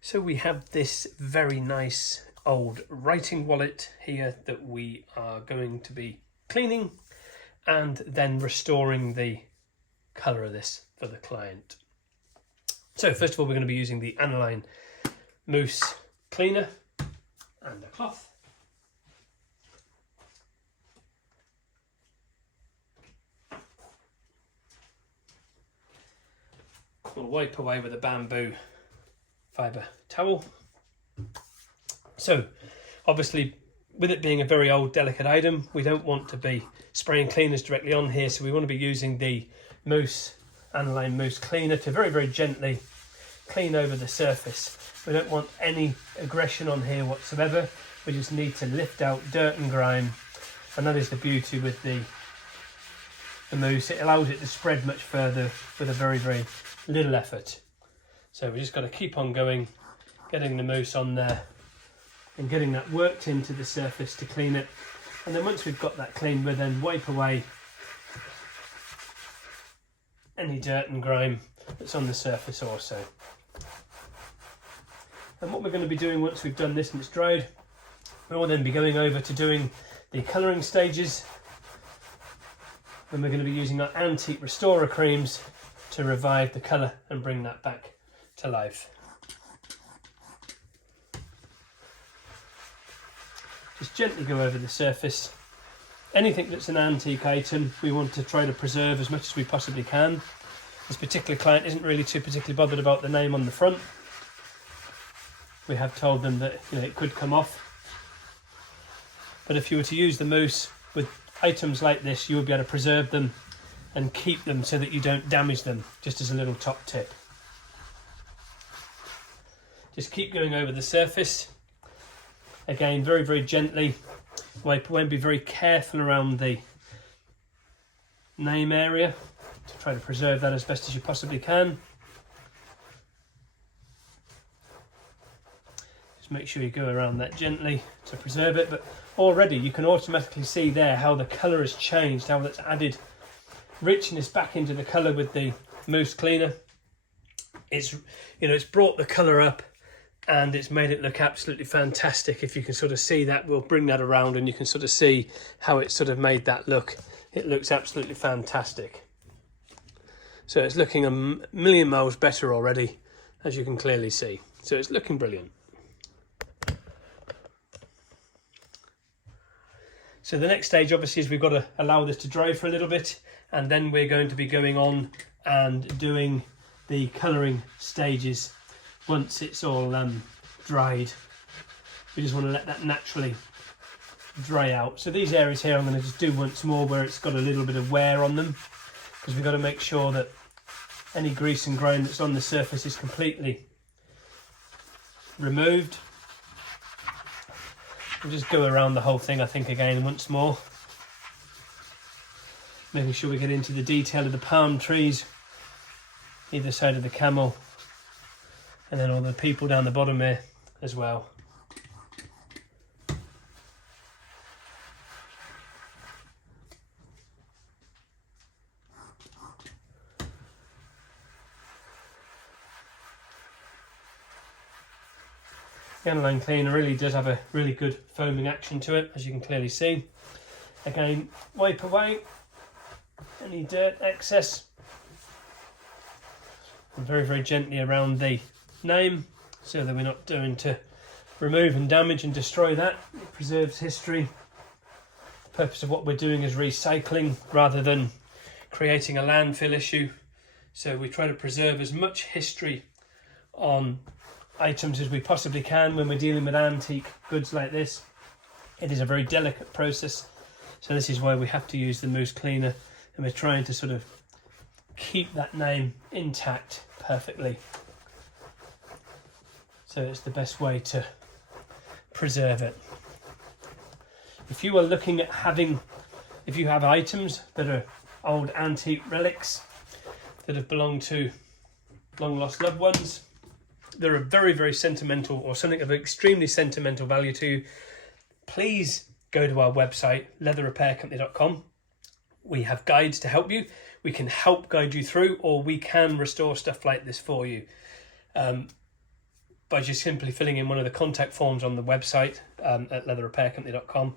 So we have this very nice old writing wallet here that we are going to be cleaning and then restoring the colour of this for the client. So first of all, we're going to be using the Aniline Mousse cleaner and a cloth. We'll wipe away with a bamboo fibre towel. So obviously, with it being a very old delicate item, we don't want to be spraying cleaners directly on here, so we want to be using the Aniline Mousse cleaner to very, very gently clean over the surface. We don't want any aggression on here whatsoever. We just need to lift out dirt and grime, and that is the beauty with the mousse. It allows it to spread much further with a very, very little effort. So we just got to keep on going, getting the mousse on there and getting that worked into the surface to clean it. And then once we've got that clean, we'll then wipe away any dirt and grime that's on the surface also. And what we're going to be doing once we've done this and it's dried, we'll then be going over to doing the colouring stages. And we're going to be using our antique restorer creams to revive the colour and bring that back to life. Just gently go over the surface. Anything that's an antique item, we want to try to preserve as much as we possibly can. This particular client isn't really too particularly bothered about the name on the front. We have told them that it could come off. But if you were to use the mousse with items like this, you would be able to preserve them and keep them so that you don't damage them, just as a little top tip. Just keep going over the surface. Again, very, very gently. Wipe away and be very careful around the name area to try to preserve that as best as you possibly can. Just make sure you go around that gently to preserve it. But already you can automatically see there how the colour has changed, how that's added richness back into the colour with the mousse cleaner. It's brought the colour up and it's made it look absolutely fantastic. If you can sort of see that, we'll bring that around and you can sort of see how it sort of made that look. It looks absolutely fantastic. So it's looking a million miles better already, as you can clearly see. So it's looking brilliant. So the next stage obviously is we've got to allow this to dry for a little bit, and then we're going to be going on and doing the colouring stages once it's all dried. We just want to let that naturally dry out. So these areas here I'm going to just do once more where it's got a little bit of wear on them, because we've got to make sure that any grease and grime that's on the surface is completely removed. We'll just go around the whole thing, I think, again once more, making sure we get into the detail of the palm trees either side of the camel, and then all the people down the bottom here as well. The Aniline cleaner really does have a really good foaming action to it, as you can clearly see. Again, wipe away any dirt excess, and very, very gently around the name so that we're not doing to remove and damage and destroy that. It preserves history. The purpose of what we're doing is recycling rather than creating a landfill issue. So we try to preserve as much history on items as we possibly can when we're dealing with antique goods like this. It is a very delicate process, so this is why we have to use the mousse cleaner, and we're trying to sort of keep that name intact perfectly. So it's the best way to preserve it. If you are looking at if you have items that are old antique relics that have belonged to long lost loved ones, they're a very, very sentimental, or something of extremely sentimental value to you, please go to our website, leatherrepaircompany.com. We have guides to help you. We can help guide you through, or we can restore stuff like this for you. by just simply filling in one of the contact forms on the website at leatherrepaircompany.com.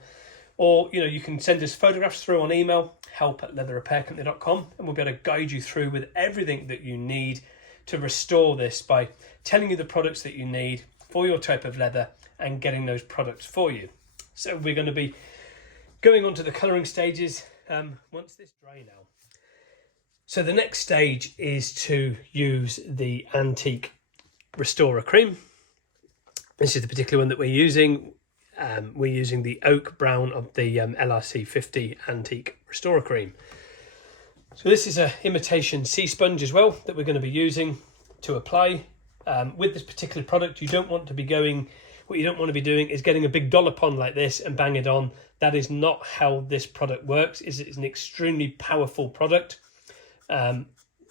Or, you know, you can send us photographs through on email, help@leatherrepaircompany.com, and we'll be able to guide you through with everything that you need to restore this by telling you the products that you need for your type of leather and getting those products for you. So we're going to be going on to the colouring stages once this dry now. So the next stage is to use the Antique Restorer Cream. This is the particular one that we're using. We're using the oak brown of the LRC 50 Antique Restorer Cream. So this is a imitation sea sponge as well that we're going to be using to apply. With this particular product, you don't want to be doing is getting a big dollop on like this and bang it on. That is not how this product works. It's an extremely powerful product,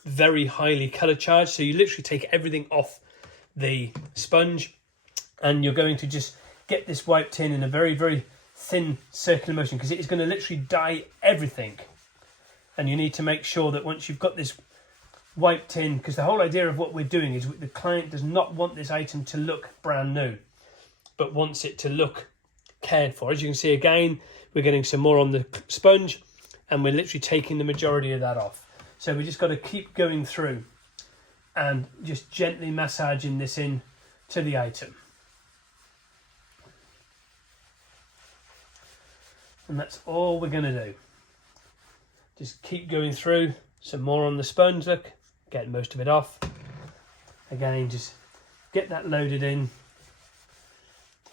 very highly colour charged. So you literally take everything off the sponge and you're going to just get this wiped in a very, very thin circular motion, because it is going to literally dye everything. And you need to make sure that once you've got this wiped in, because the whole idea of what we're doing is the client does not want this item to look brand new, but wants it to look cared for. As you can see, again, we're getting some more on the sponge and we're literally taking the majority of that off. So we just got to keep going through and just gently massaging this in to the item. And that's all we're going to do. Just keep going through, some more on the sponge, look, get most of it off. Again, just get that loaded in.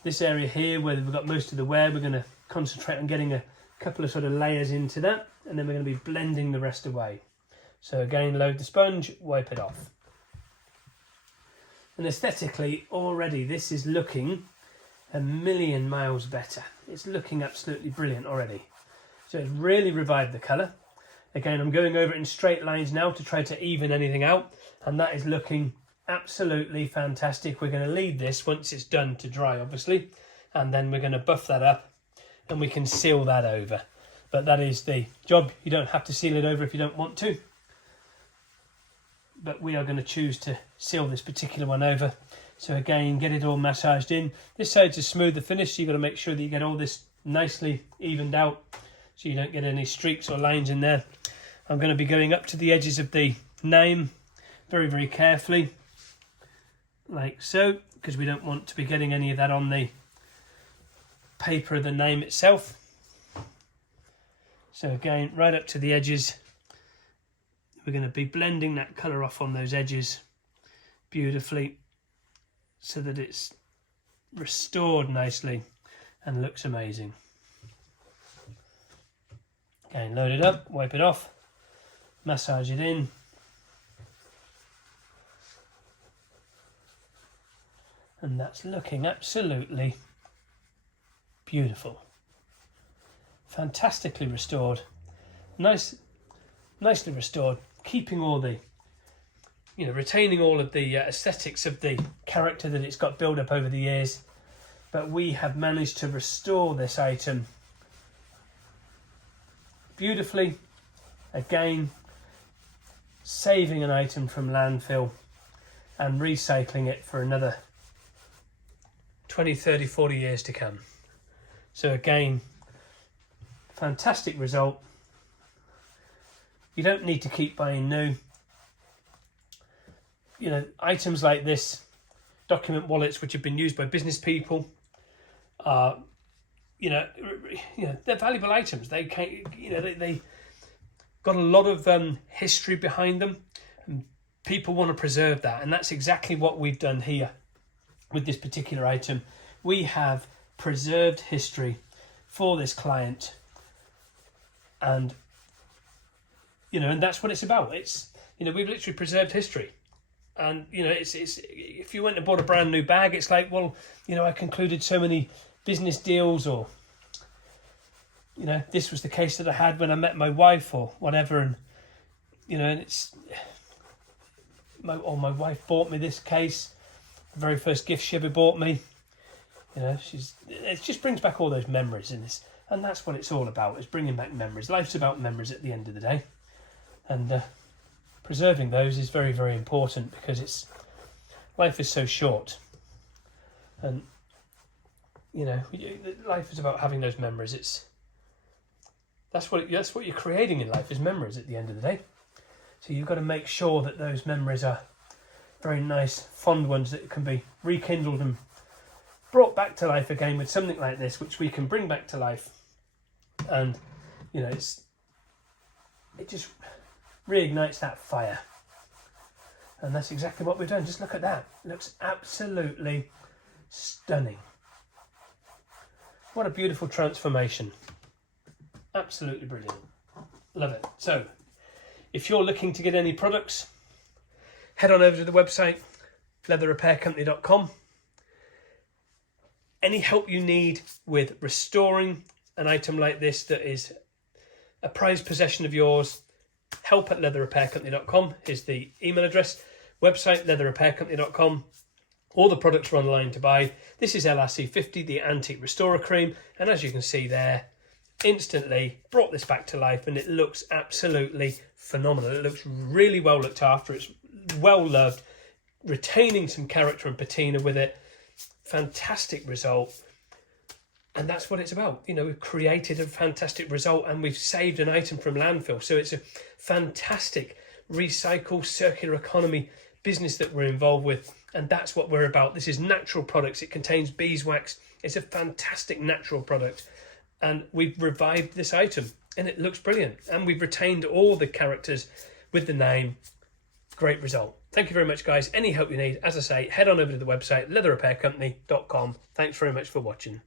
This area here where we've got most of the wear, we're going to concentrate on getting a couple of sort of layers into that, and then we're going to be blending the rest away. So again, load the sponge, wipe it off. And aesthetically, already this is looking a million miles better. It's looking absolutely brilliant already. So it's really revived the colour. Again, I'm going over it in straight lines now to try to even anything out, and that is looking absolutely fantastic. We're going to leave this once it's done to dry, obviously, and then we're going to buff that up and we can seal that over. But that is the job. You don't have to seal it over if you don't want to, but we are going to choose to seal this particular one over. So again, get it all massaged in. This side's a smoother finish, so you've got to make sure that you get all this nicely evened out so you don't get any streaks or lines in there. I'm going to be going up to the edges of the name very, very carefully, like so, because we don't want to be getting any of that on the paper of the name itself. So again, right up to the edges, we're going to be blending that colour off on those edges beautifully so that it's restored nicely and looks amazing. Again, load it up, wipe it off, massage it in. And that's looking absolutely beautiful. Fantastically restored. Nicely restored, keeping all the, retaining all of the aesthetics of the character that it's got built up over the years. But we have managed to restore this item beautifully. Again, saving an item from landfill and recycling it for another 20, 30, 40 years to come. So again, fantastic result. You don't need to keep buying new. Items like this, document wallets which have been used by business people, are, they're valuable items. They got a lot of history behind them, and people want to preserve that, and that's exactly what we've done here with this particular item. We have preserved history for this client, and and that's what it's about. It's we've literally preserved history, and it's if you went and bought a brand new bag, it's like, well, I concluded so many business deals, or this was the case that I had when I met my wife or whatever, and and it's my wife bought me this case, the very first gift she ever bought me. It just brings back all those memories in this, and that's what it's all about, is bringing back memories. Life's about memories at the end of the day, and preserving those is very, very important, because life is so short. And you know, life is about having those memories. That's what you're creating in life, is memories at the end of the day. So you've got to make sure that those memories are very nice, fond ones that can be rekindled and brought back to life again with something like this, which we can bring back to life. And you know, it just reignites that fire. And that's exactly what we've done. Just look at that. It looks absolutely stunning. What a beautiful transformation. Absolutely brilliant. Love it. So, if you're looking to get any products, head on over to the website, leatherrepaircompany.com. Any help you need with restoring an item like this that is a prized possession of yours, help@leatherrepaircompany.com is the email address. Website, leatherrepaircompany.com. All the products are online to buy. This is LRC 50, the Antique Restorer Cream. And as you can see there, instantly brought this back to life, and it looks absolutely phenomenal. It looks really well looked after. It's well loved, retaining some character and patina with it. Fantastic result. And that's what it's about. You know, we've created a fantastic result and we've saved an item from landfill. So it's a fantastic recycle, circular economy business that we're involved with. And that's what we're about. This is natural products. It contains beeswax. It's a fantastic natural product. And we've revived this item and it looks brilliant. And we've retained all the characters with the name. Great result. Thank you very much, guys. Any help you need, as I say, head on over to the website, leatherrepaircompany.com. Thanks very much for watching.